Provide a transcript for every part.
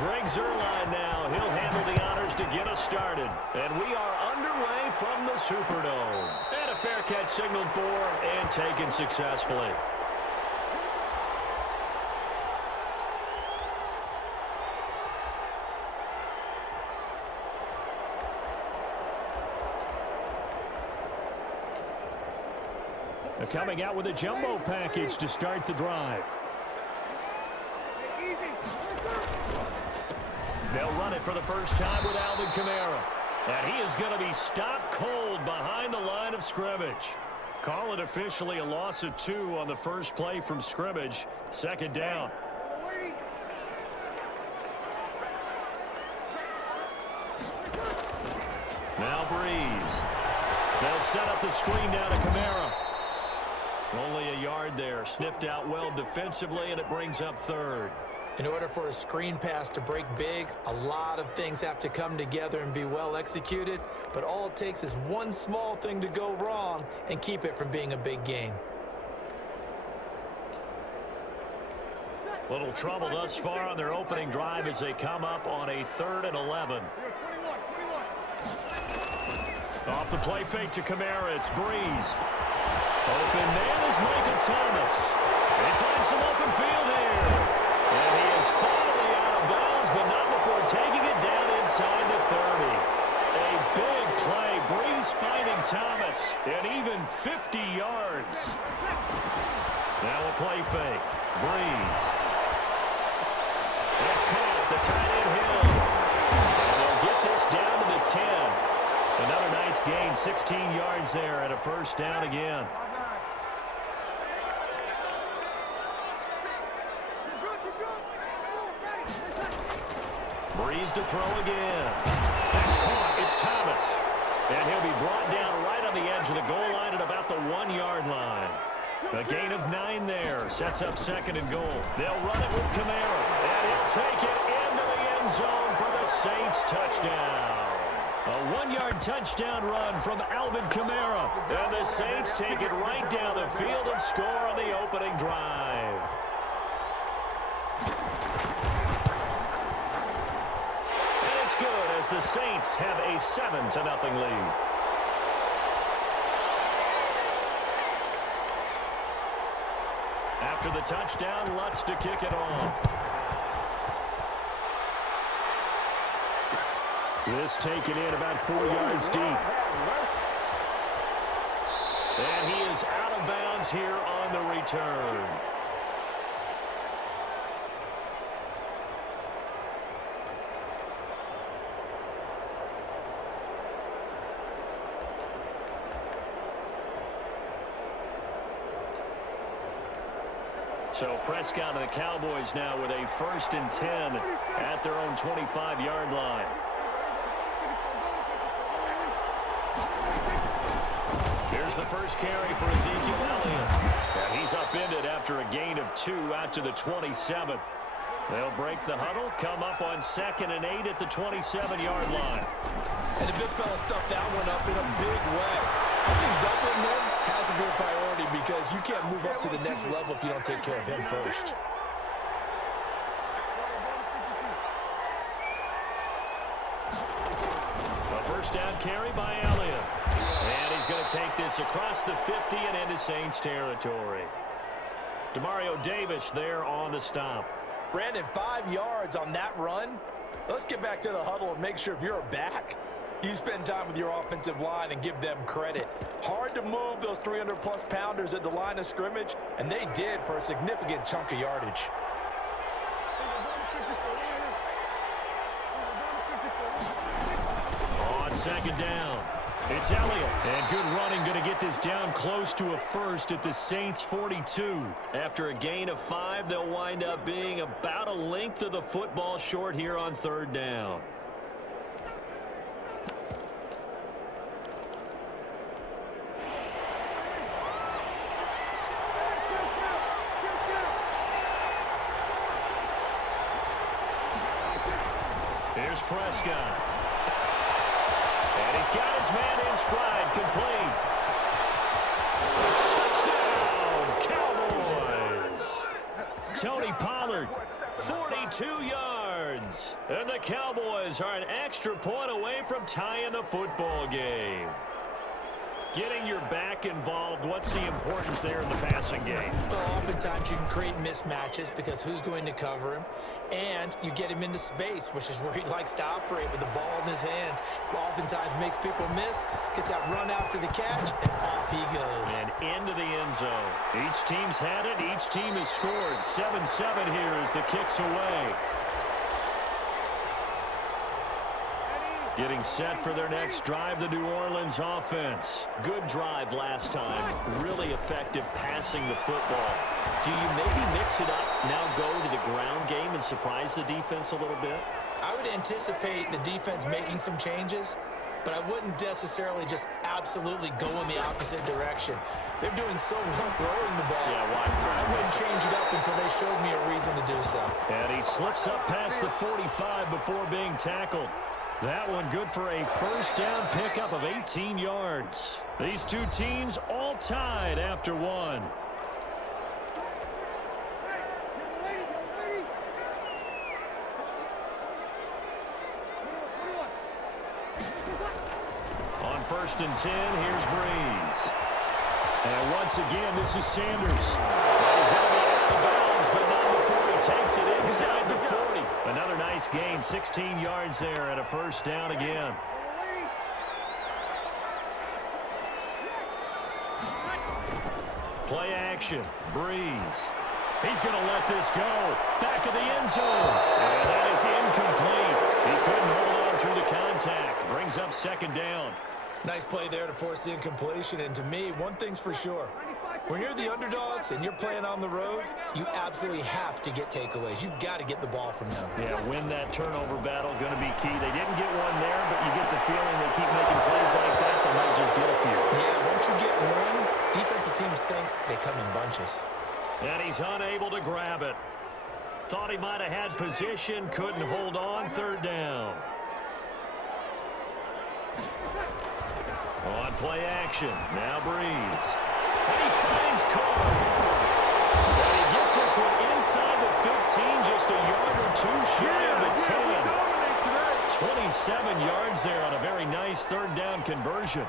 Greg Zuerlein now. He'll handle the honors to get us started. And we are underway from the Superdome. And a fair catch signaled for and taken successfully. Coming out with a jumbo package to start the drive. They'll run it for the first time with Alvin Kamara. And he is going to be stopped cold behind the line of scrimmage. Call it officially a loss of 2 on the first play from scrimmage. Second down. Now Breeze. They'll set up the screen down to Kamara. Only a yard there. Sniffed out well defensively, and it brings up third. In order for a screen pass to break big, a lot of things have to come together and be well executed. But all it takes is one small thing to go wrong and keep it from being a big game. Little trouble thus far on their opening drive as they come up on a 3rd and 11. Off the play fake to Kamara, it's Breeze. Open man is Michael Thomas. They find some open field here. And he is finally out of bounds, but not before taking it down inside the 30. A big play. Breeze finding Thomas at even 50 yards. Now a play fake. Breeze. That's caught. The tight end Hill. And they'll get this down to the 10. Another nice gain, 16 yards there, and a first down again. Breeze to throw again. That's caught. It's Thomas. And he'll be brought down right on the edge of the goal line at about the 1-yard line. A gain of 9 there. Sets up 2nd and goal. They'll run it with Kamara. And he'll take it into the end zone for the Saints touchdown. A 1-yard touchdown run from Alvin Kamara. And the Saints take it right down the field and score on the opening drive. And it's good as the Saints have a 7-0 lead. After the touchdown, Lutz to kick it off. This taken in about 4 yards deep. And he is out of bounds here on the return. So Prescott and the Cowboys now with a 1st and 10 at their own 25-yard line. Here's the first carry for Ezekiel Elliott. And he's upended after a gain of 2 out to the 27. They'll break the huddle, come up on 2nd and 8 at the 27-yard line. And the big fella stuffed that one up in a big way. I think doubling him has to be a priority because you can't move up to the next level if you don't take care of him first. A first down carry by Elliott. And he's going to take this across the 50 and into Saints territory. Demario Davis there on the stop. Brandon, 5 yards on that run. Let's get back to the huddle and make sure if you're a back, you spend time with your offensive line and give them credit. Hard to move those 300-plus pounders at the line of scrimmage, and they did for a significant chunk of yardage. On 2nd down, it's Elliott. And good running, going to get this down close to a first at the Saints' 42. After a gain of 5, they'll wind up being about a length of the football short here on 3rd down. Here's Prescott. And he's got his man in stride, complete. Touchdown, Cowboys. Tony Pollard, 42 yards. yards. And the Cowboys are an extra point away from tying the football game. Getting your back involved, what's the importance there in the passing game? Well, oftentimes you can create mismatches because who's going to cover him, and you get him into space, which is where he likes to operate with the ball in his hands. Oftentimes makes people miss, gets that run after the catch, and off he goes. And into the end zone. Each team's had it. Each team has scored. 7-7 here as the kick's away. Getting set for their next drive, the New Orleans offense. Good drive last time. Really effective passing the football. Do you maybe mix it up, now go to the ground game and surprise the defense a little bit? I would anticipate the defense making some changes, but I wouldn't necessarily just absolutely go in the opposite direction. They're doing so well throwing the ball. Yeah, why? I wouldn't change it up until they showed me a reason to do so. And he slips up past the 45 before being tackled. That one good for a first down pickup of 18 yards. These two teams all tied after one. On 1st and 10, here's Breeze. And once again, this is Sanders. He's going to be out of bounds, but not before he takes it inside the 40. Another nice gain, 16 yards there, and a first down again. Play action, Breeze. He's going to let this go. Back of the end zone. And that is incomplete. He couldn't hold on through the contact. Brings up 2nd down. Nice play there to force the incompletion, and to me, one thing's for sure. When you're the underdogs and you're playing on the road, you absolutely have to get takeaways. You've got to get the ball from them. Yeah, win that turnover battle, going to be key. They didn't get one there, but you get the feeling they keep making plays like that, they might just get a few. Yeah, once you get one, defensive teams think they come in bunches. And he's unable to grab it. Thought he might have had position, couldn't hold on, 3rd down. On play action, now Breeze. And he finds Carr. And he gets this one inside the 15, just a yard or two shy of the 10. 27 yards there on a very nice 3rd down conversion.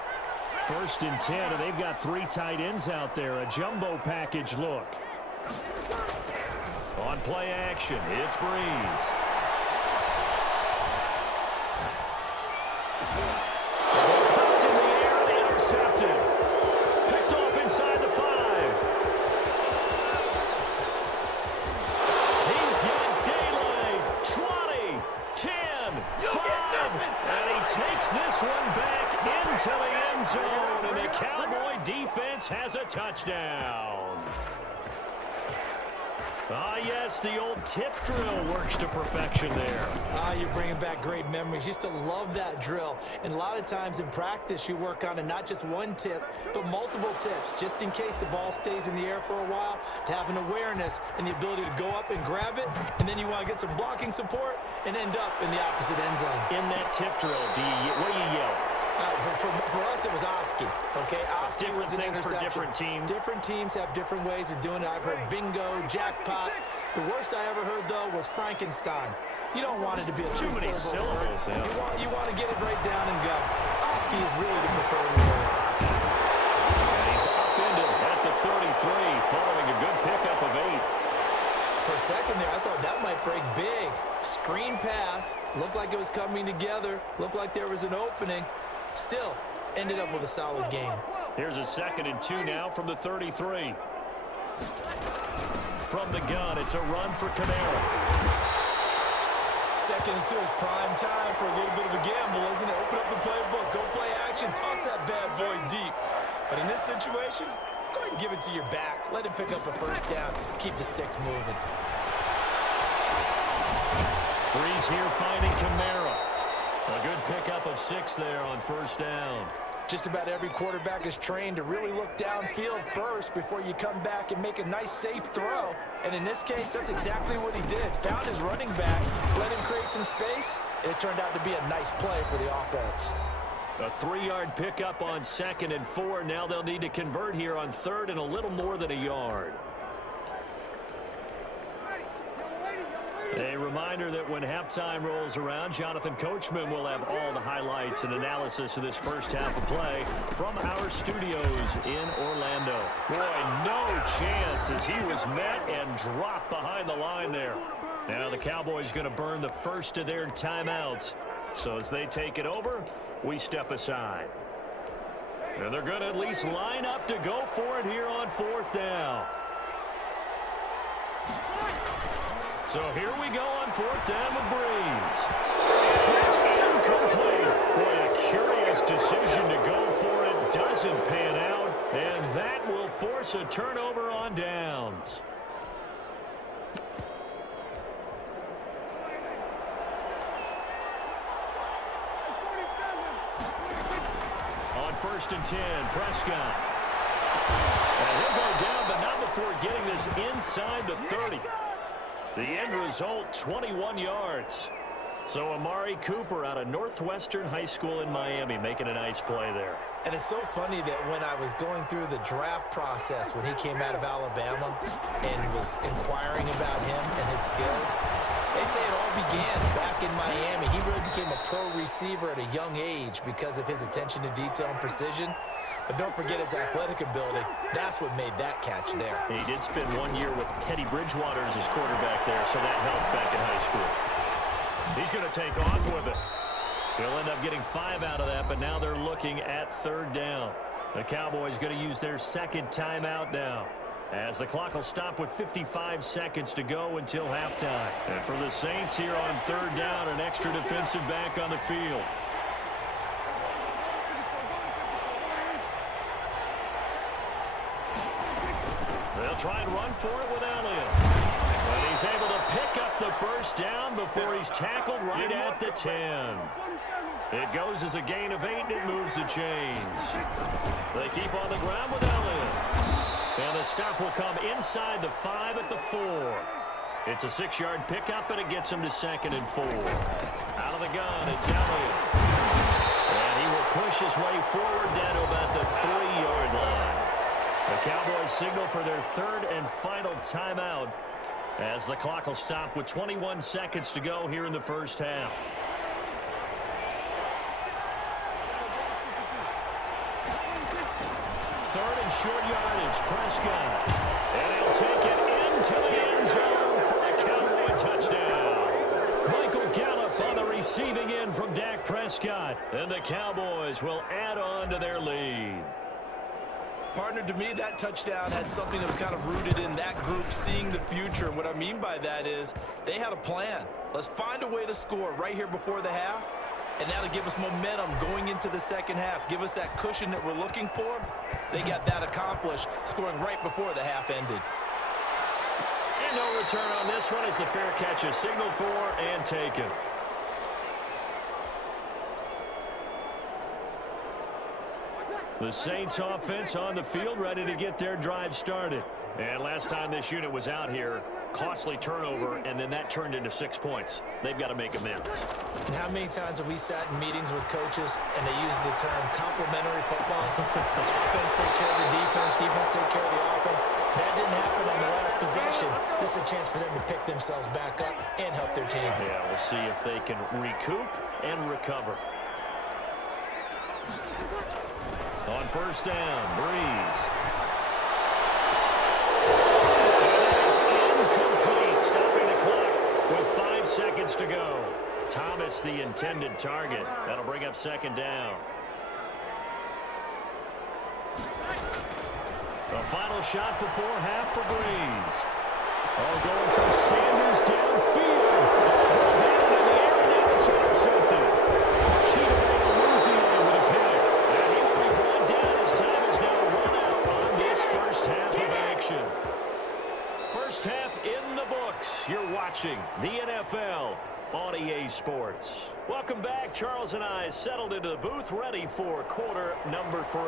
1st and 10, and they've got 3 tight ends out there. A jumbo package look. On play action, it's Breeze. Popped in the air, and intercepted. Picked off inside the 5. He's got daylight. 20, 10, 5. And he takes this one back into the end zone. And the Cowboy defense has a touchdown. Ah, yes, the old tip drill works to perfection there. Ah, you're bringing back great memories. Used to love that drill. And a lot of times in practice, you work on it, not just one tip, but multiple tips, just in case the ball stays in the air for a while, to have an awareness and the ability to go up and grab it, and then you want to get some blocking support and end up in the opposite end zone. In that tip drill, what do you yell? For us, it was Oski. Okay, Oski different was an things interception. for different teams. Different teams have different ways of doing it. I've heard bingo, jackpot. The worst I ever heard, though, was Frankenstein. You don't want it to be a too many syllables. Yeah. You want to get it right down and go. Oski is really the preferred word. And he's up into at the 33, following a good pickup of 8. For a second there, I thought that might break big. Screen pass. Looked like it was coming together. Looked like there was an opening. Still, ended up with a solid game. Here's a 2nd and 2 now from the 33. From the gun, it's a run for Kamara. 2nd and 2 is prime time for a little bit of a gamble, isn't it? Open up the playbook, go play action, toss that bad boy deep. But in this situation, go ahead and give it to your back. Let him pick up a first down. Keep the sticks moving. Breeze here finding Kamara. A good pickup of 6 there on 1st down. Just about every quarterback is trained to really look downfield first before you come back and make a nice, safe throw. And in this case, that's exactly what he did. Found his running back, let him create some space, and it turned out to be a nice play for the offense. A 3-yard pickup on 2nd and 4. Now they'll need to convert here on 3rd and a little more than a yard. A reminder that when halftime rolls around, Jonathan Coachman will have all the highlights and analysis of this first half of play from our studios in Orlando. Boy, no chance as he was met and dropped behind the line there. Now the Cowboys going to burn the first of their timeouts. So as they take it over, we step aside. And they're going to at least line up to go for it here on fourth down. So here we go on fourth down with Breeze. It's incomplete. Boy, a curious decision to go for it. Doesn't pan out. And that will force a turnover on downs. On 1st and 10, Prescott. And he'll go down, but not before getting this inside the 30. The end result, 21 yards. So Amari Cooper out of Northwestern High School in Miami making a nice play there. And it's so funny that when I was going through the draft process when he came out of Alabama and was inquiring about him and his skills, they say it all began back in Miami. He really became a pro receiver at a young age because of his attention to detail and precision. But don't forget his athletic ability. That's what made that catch there. He did spend 1 year with Teddy Bridgewater as his quarterback there, so that helped back in high school. He's going to take off with it. He'll end up getting 5 out of that, but now they're looking at third down. The Cowboys going to use their second timeout now, as the clock will stop with 55 seconds to go until halftime. And for the Saints here on third down, an extra defensive back on the field. They'll try and run for it with Elliott. But he's able to pick up the first down before he's tackled right at the 10. It goes as a gain of 8, and it moves the chains. They keep on the ground with Elliott. And the stop will come inside the 5 at the 4. It's a 6-yard pickup, and it gets him to 2nd and 4. Out of the gun, it's Elliott. And he will push his way forward down to about the 3-yard line. The Cowboys signal for their third and final timeout as the clock will stop with 21 seconds to go here in the first half. Third and short yardage, Prescott. And he'll take it into the end zone for a Cowboy touchdown. Michael Gallup on the receiving end from Dak Prescott. And the Cowboys will add on to their lead. Partner, to me, that touchdown had something that was kind of rooted in that group seeing the future. And what I mean by that is they had a plan. Let's find a way to score right here before the half. And that'll give us momentum going into the second half. Give us that cushion that we're looking for. They got that accomplished, scoring right before the half ended. And no return on this one as the fair catch is signaled for and taken. The Saints offense on the field, ready to get their drive started. And last time this unit was out here, costly turnover, and then that turned into 6 points. They've got to make amends. And how many times have we sat in meetings with coaches and they use the term complementary football? Offense take care of the defense, defense take care of the offense. That didn't happen on the last possession. This is a chance for them to pick themselves back up and help their team. Yeah, we'll see if they can recoup and recover. On first down, Breeze. It is incomplete, stopping the clock with 5 seconds to go. Thomas, the intended target. That'll bring up second down. The final shot before half for Breeze. Oh, going for Sanders downfield. Down in the air, and now it's intercepted. Cheetah losing with a pick. And he'll be brought down as time is now run out on this first half of action. First half in the books. You're watching the NFL on EA Sports. Welcome back. Charles and I settled into the booth, ready for quarter number 3.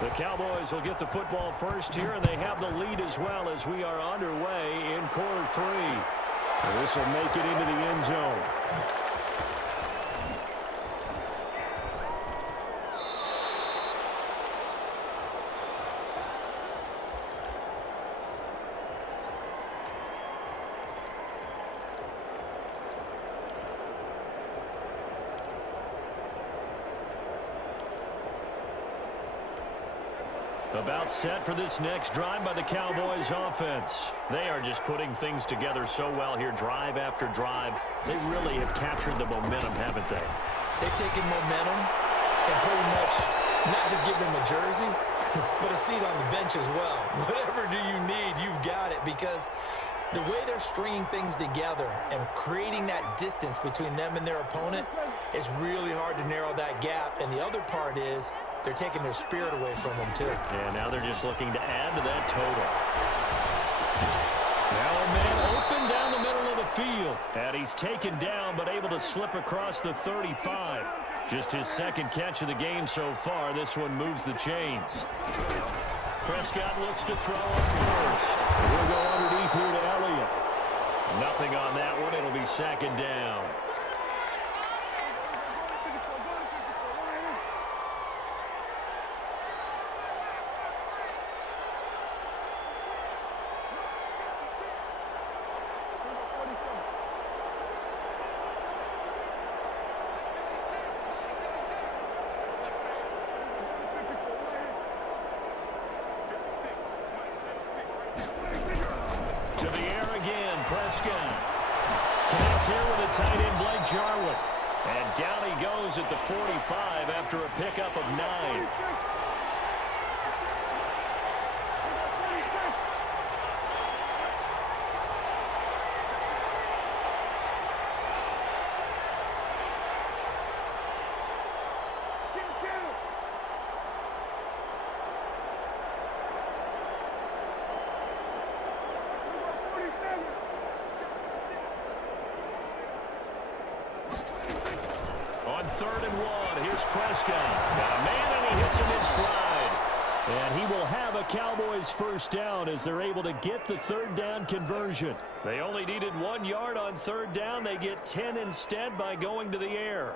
The Cowboys will get the football first here, and they have the lead as well as we are underway in quarter 3. And this will make it into the end zone. About set for this next drive by the Cowboys offense. They are just putting things together so well here, drive after drive. They really have captured the momentum, haven't they? They've taken momentum and pretty much not just give them a jersey, but a seat on the bench as well. Whatever do you need, you've got it, because the way they're stringing things together and creating that distance between them and their opponent, it's really hard to narrow that gap. And the other part is they're taking their spirit away from them, too. Yeah, now they're just looking to add to that total. Now a man open down the middle of the field. And he's taken down, but able to slip across the 35. Just his second catch of the game so far. This one moves the chains. Prescott looks to throw up first. We'll go underneath here to Elliott. Nothing on that one. It'll be second down. To the air again, Prescott. Connects here with a tight end, Blake Jarwin. And down he goes at the 45 after a pickup of 9. On 3rd and 1, here's Prescott. Got a man, and he hits him in stride. And he will have a Cowboys first down as they're able to get the 3rd down conversion. They only needed 1 yard on 3rd down. They get 10 instead by going to the air.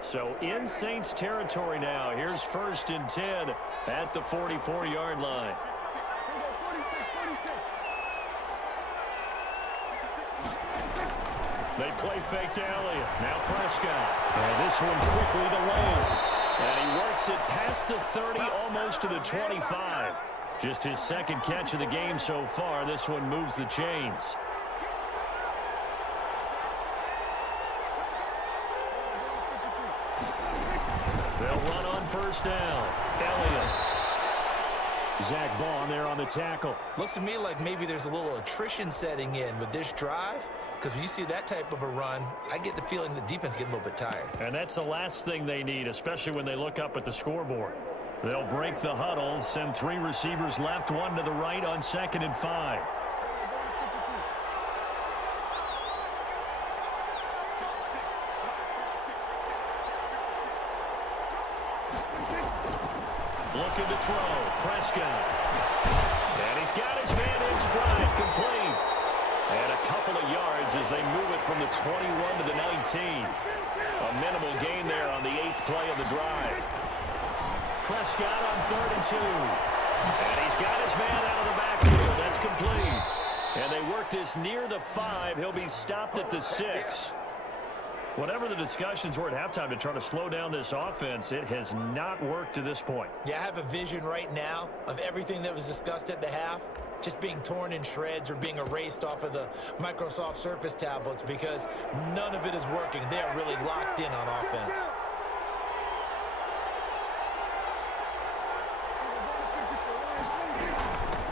So in Saints territory now. Here's 1st and 10 at the 44-yard line. They play fake to Elliott. Now Prescott. And this one quickly to Lane. And he works it past the 30, almost to the 25. Just his second catch of the game so far. This one moves the chains. They'll run on 1st down. Elliott. Zach Ballin there on the tackle. Looks to me like maybe there's a little attrition setting in with this drive, because when you see that type of a run, I get the feeling the defense getting a little bit tired. And that's the last thing they need, especially when they look up at the scoreboard. They'll break the huddle, send 3 receivers left, 1 to the right on 2nd and 5. Looking to throw. Prescott. And he's got his man in stride. Complete. And a couple of yards as they move it from the 21 to the 19. A minimal gain there on the 8th play of the drive. Prescott on 3rd and 2. And he's got his man out of the backfield. That's complete. And they work this near the 5. He'll be stopped at the 6. Whatever the discussions were at halftime to try to slow down this offense, it has not worked to this point. Yeah, I have a vision right now of everything that was discussed at the half just being torn in shreds or being erased off of the Microsoft Surface tablets, because none of it is working. They are really locked in on offense.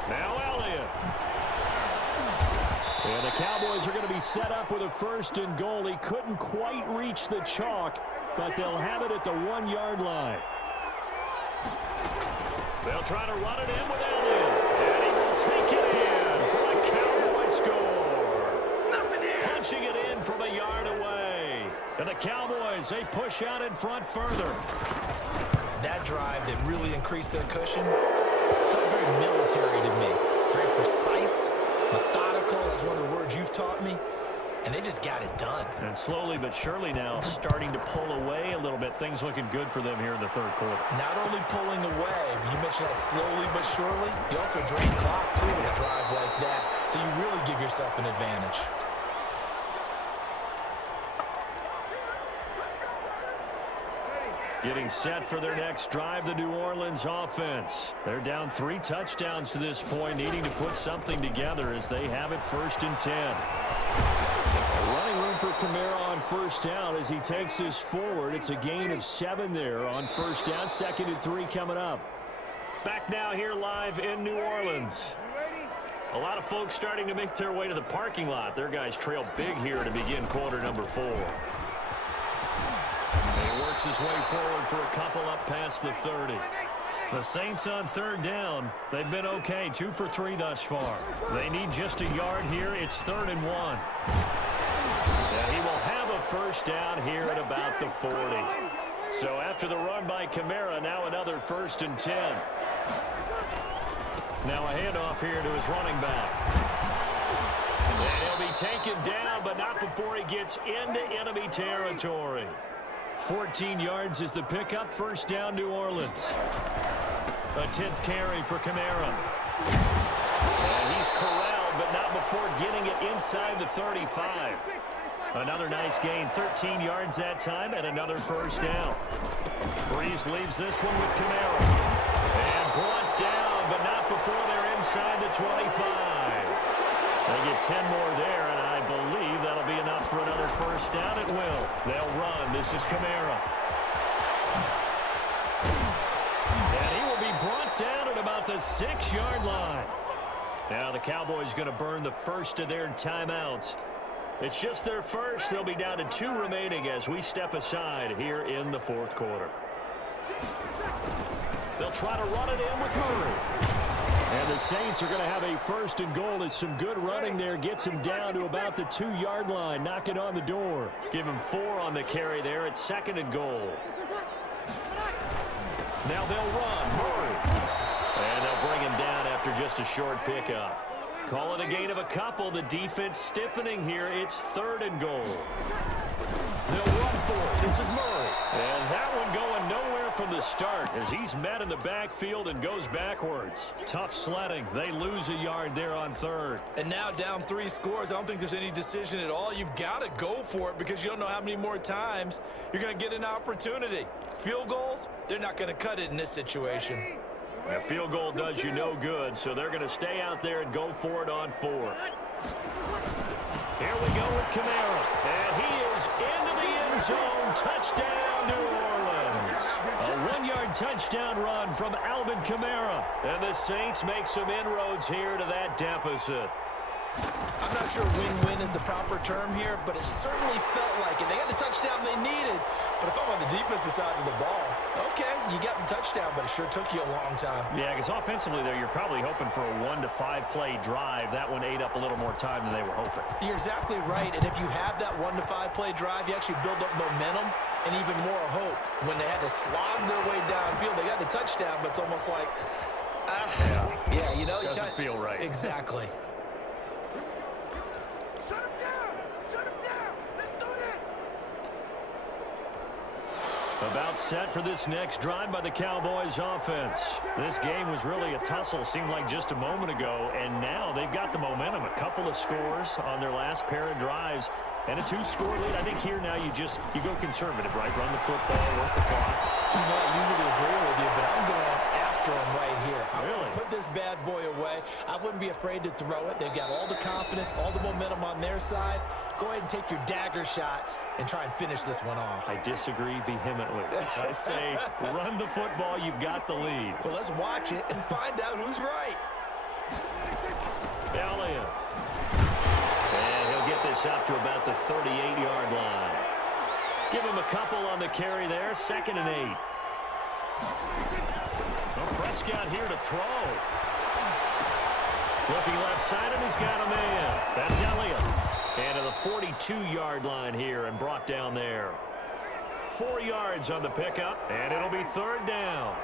Now Elliott. And the Cowboys are going to be set up with a 1st and goal. He couldn't quite reach the chalk, but they'll have it at the 1-yard line. They'll try to run it in with Elliott. And he will take it in for a Cowboy score. Punching it in from a yard away. And the Cowboys, they push out in front further. That drive that really increased their cushion felt very military to me. Very precise, methodical, that's one of the words you've taught me. And they just got it done. And slowly but surely now starting to pull away a little bit. Things looking good for them here in the 3rd quarter. Not only pulling away, but you mentioned that slowly but surely. You also drain clock, too, with a drive like that. So you really give yourself an advantage. Getting set for their next drive, the New Orleans offense. They're down 3 touchdowns to this point, needing to put something together as they have it 1st and 10. Running room for Kamara on 1st down as he takes this forward. It's a gain of 7 there on 1st down. 2nd and 3 coming up. Back now here live in New Orleans. A lot of folks starting to make their way to the parking lot. Their guys trail big here to begin quarter number 4. He works his way forward for a couple up past the 30. The Saints on 3rd down. They've been okay, 2 for 3 thus far. They need just a yard here. It's 3rd and 1. And he will have a 1st down here at about the 40. So after the run by Kamara, now another 1st and 10. Now a handoff here to his running back. And he'll be taken down, but not before he gets into enemy territory. 14 yards is the pickup. 1st down, New Orleans. A 10th carry for Kamara. And he's corralled, but not before getting it inside the 35. Another nice gain, 13 yards that time, and another 1st down. Breeze leaves this one with Kamara. And brought down, but not before they're inside the 25. They get 10 more there, and I believe that'll be enough for another 1st down. It will. They'll run. This is Kamara. And he will be brought down at about the 6-yard line. Now the Cowboys going to burn the first of their timeouts. It's just their first. They'll be down to 2 remaining as we step aside here in the 4th quarter. They'll try to run it in with Murray. And the Saints are going to have a 1st and goal. It's some good running there. Gets him down to about the 2-yard line. Knock it on the door. Give him 4 on the carry there at 2nd and goal. Now they'll run. Murray. And they'll bring him down after just a short pickup. Call it a gain of a couple. The defense stiffening here. It's 3rd and goal. They'll run for it. This is Murray. And that one going nowhere from the start as he's met in the backfield and goes backwards. Tough sledding. They lose a yard there on 3rd. And now down 3 scores. I don't think there's any decision at all. You've got to go for it because you don't know how many more times you're going to get an opportunity. Field goals, they're not going to cut it in this situation. A field goal does you no good, so they're going to stay out there and go for it on 4th. Here we go with Kamara. And he is into the end zone. Touchdown, New Orleans. A 1-yard touchdown run from Alvin Kamara. And the Saints make some inroads here to that deficit. I'm not sure win-win is the proper term here, but it certainly felt like it. They had the touchdown they needed, but if I'm on the defensive side of the ball, okay, you got the touchdown, but it sure took you a long time. Yeah, because offensively, though, you're probably hoping for a 1 to 5 play drive. That one ate up a little more time than they were hoping. You're exactly right, and if you have that 1 to 5 play drive, you actually build up momentum and even more hope. When they had to slog their way downfield, they got the touchdown, but it's almost like, yeah, you know. It doesn't feel right. Exactly. About set for this next drive by the Cowboys offense. This game was really a tussle, seemed like just a moment ago, and now they've got the momentum. A couple of scores on their last pair of drives and a 2-score lead. I think here now you go conservative, right? Run the football, work the clock. You know, I usually agree with you, but I'm going after him right here. I'm Really? going to put this bad boy away. I wouldn't be afraid to throw it. They've got all the confidence, all the momentum on their side. Go ahead and take your dagger shots and try and finish this one off. I disagree vehemently. I say run the football. You've got the lead. Well, let's watch it and find out who's right. Ballin. And he'll get this up to about the 38-yard line. Give him a couple on the carry there. 2nd and 8. Well, Prescott here to throw. Looking left side, and he's got a man. That's Elliott. And to the 42-yard line here and brought down there. 4 yards on the pickup, and it'll be 3rd down.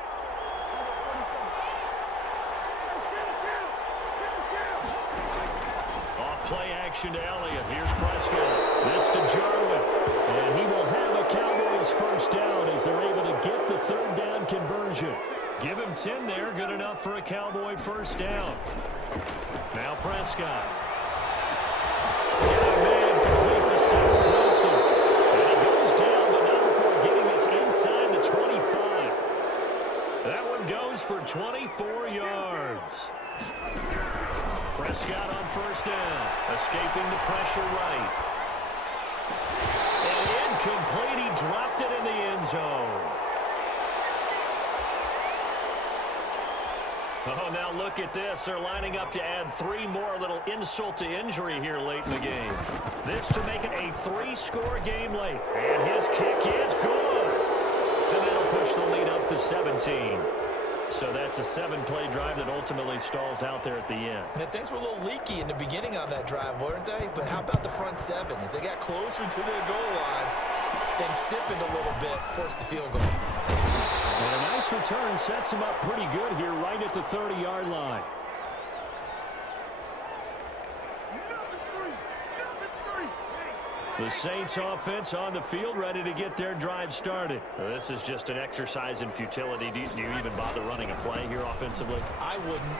Off play action to Elliott. Here's Prescott. This to Jarwin. And he will have a Cowboys 1st down as they're able to get the 3rd down conversion. Give him 10 there. Good enough for a Cowboy 1st down. Now Prescott. Man complete to Wilson. And he goes down, but not before getting this inside the 20 24 yards. Prescott on first down, escaping the pressure right. And incomplete, he dropped it in the end zone. Oh, now look at this. They're lining up to add 3 more, a little insult to injury here late in the game. This to make it a 3-score game late. And his kick is good. And that'll push the lead up to 17. So that's a 7-play drive that ultimately stalls out there at the end. And things were a little leaky in the beginning on that drive, weren't they? But how about the front 7? As they got closer to the goal line, things stiffened a little bit, forced the field goal. And a nice return sets him up pretty good here right at the 30-yard line. The Saints offense on the field ready to get their drive started. This is just an exercise in futility. Do you even bother running a play here offensively? I wouldn't,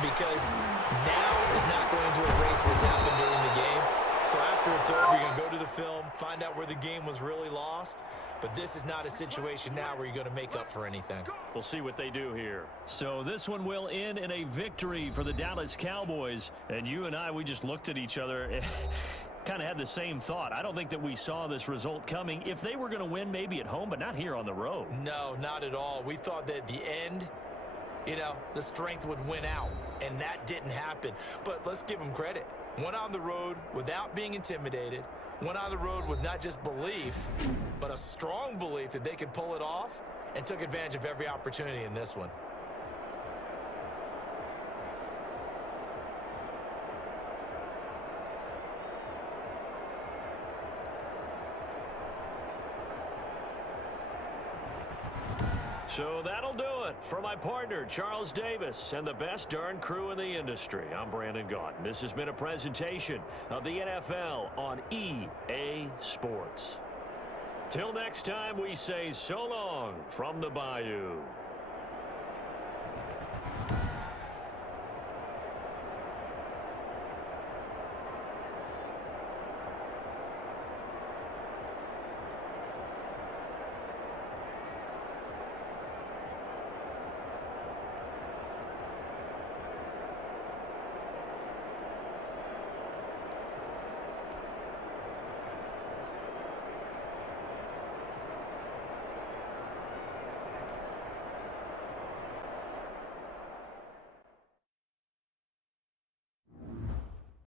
because now is not going to erase what's happened during the game. So after it's over, you're going to go to the film, find out where the game was really lost. But this is not a situation now where you're going to make up for anything. We'll see what they do here. So this one will end in a victory for the Dallas Cowboys. And you and I, we just looked at each other kind of had the same thought. I don't think that we saw this result coming. If they were going to win, maybe at home, but not here on the road. No, not at all. We thought that at the end, the strength would win out, and that didn't happen. But let's give them credit. Went on the road without being intimidated. Went on the road with not just belief, but a strong belief that they could pull it off, and took advantage of every opportunity in this one. So that'll do it for my partner, Charles Davis, and the best darn crew in the industry. I'm Brandon Gaudin. This has been a presentation of the NFL on EA Sports. Till next time, we say so long from the Bayou.